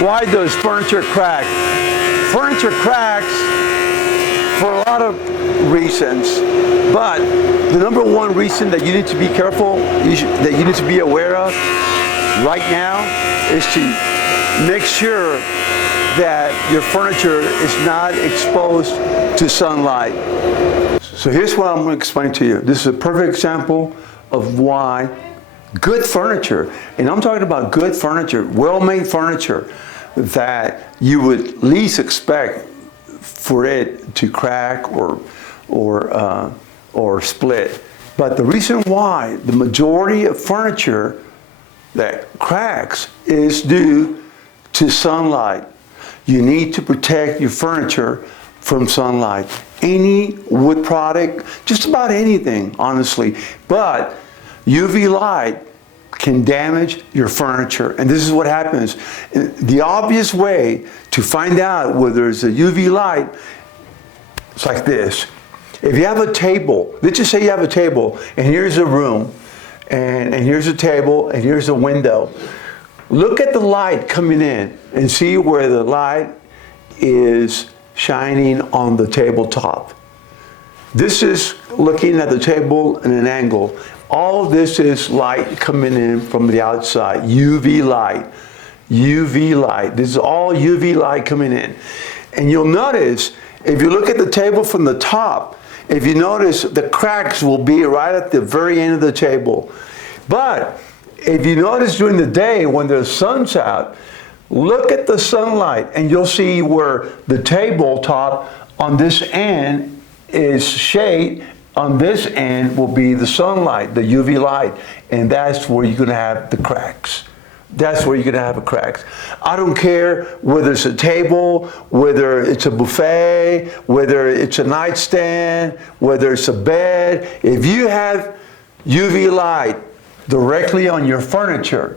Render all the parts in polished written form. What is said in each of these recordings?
Why does furniture crack? Furniture cracks for a lot of reasons, but the number one reason that you need to be careful, that you need to be aware of right now, is to make sure that your furniture is not exposed to sunlight. So here's what I'm going to explain to you. This is a perfect example of why good furniture, and I'm talking about good furniture, well-made furniture, that you would least expect for it to crack or split. But the reason why the majority of furniture that cracks is due to sunlight. You need to protect your furniture from sunlight. Any wood product, just about anything, honestly. But UV light can damage your furniture. And this is what happens. The obvious way to find out whether it's a UV light, it's like this. If you have a table, let's just say you have a table, and here's a room, and here's a table, and here's a window. Look at the light coming in and see where the light is shining on the tabletop. This is looking at the table in an angle. All of this is light coming in from the outside, UV light. UV light. This is all UV light coming in. And you'll notice, if you look at the table from the top, if you notice, the cracks will be right at the very end of the table. But if you notice during the day when the sun's out, look at the sunlight and you'll see where the tabletop on this end is shade. On this end will be the sunlight, the UV light, and that's where you're going to have the cracks. That's where you're going to have the cracks. I don't care whether it's a table, whether it's a buffet, whether it's a nightstand, whether it's a bed. If you have UV light directly on your furniture,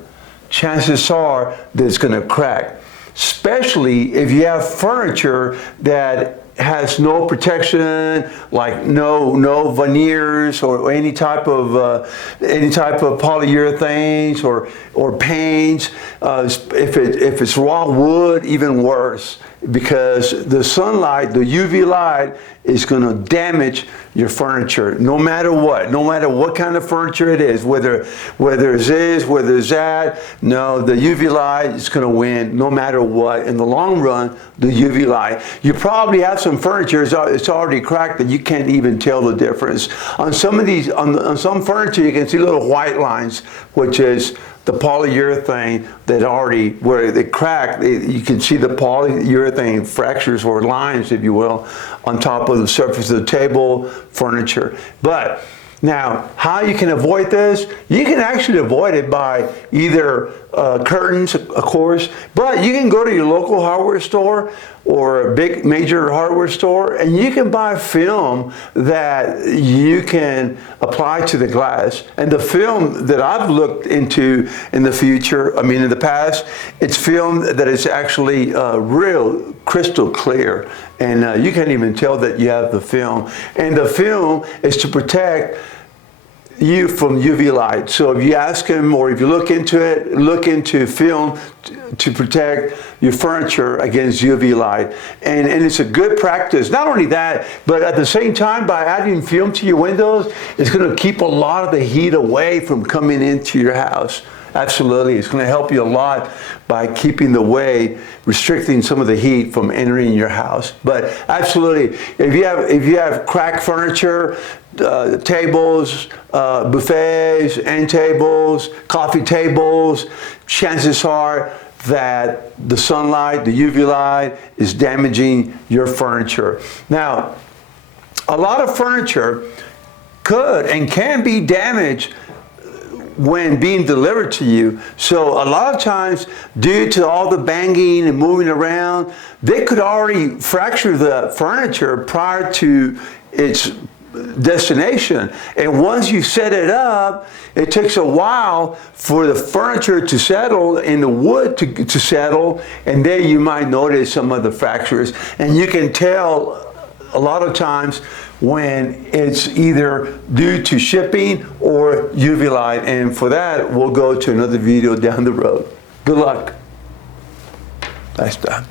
chances are that it's going to crack. Especially if you have furniture that has no protection, like no veneers or any type of polyurethanes or paints. If it's raw wood, even worse, because the sunlight, the UV light, is going to damage your furniture. No matter what kind of furniture it is, whether it's this, whether it's that. No, the UV light is going to win no matter what. In the long run, the UV light. You probably have some furniture it's already cracked that you can't even tell the difference. On some of these, on some furniture, you can see little white lines, which is the polyurethane that already, where they crack, you can see the polyurethane fractures or lines, if you will, on top of the surface of the table, furniture. But now, how you can avoid this? You can actually avoid it by either curtains, of course, but you can go to your local hardware store or a big major hardware store, and you can buy film that you can apply to the glass. And the film that I've looked into in the past, it's film that is actually real crystal clear, and you can't even tell that you have the film. And the film is to protect you from UV light. So if you ask him, or if you look into film to protect your furniture against UV light. And it's a good practice. Not only that, but at the same time, by adding film to your windows, it's going to keep a lot of the heat away from coming into your house. Absolutely. It's going to help you a lot by restricting some of the heat from entering your house. But absolutely, if you have cracked furniture, tables, buffets, end tables, coffee tables, chances are that the sunlight, the UV light, is damaging your furniture. Now, a lot of furniture could and can be damaged when being delivered to you. So a lot of times, due to all the banging and moving around, they could already fracture the furniture prior to its destination. And once you set it up, it takes a while for the furniture to settle and the wood to settle, and then you might notice some of the fractures. And you can tell a lot of times when it's either due to shipping or UV light. And for that, we'll go to another video down the road. Good luck. That's done.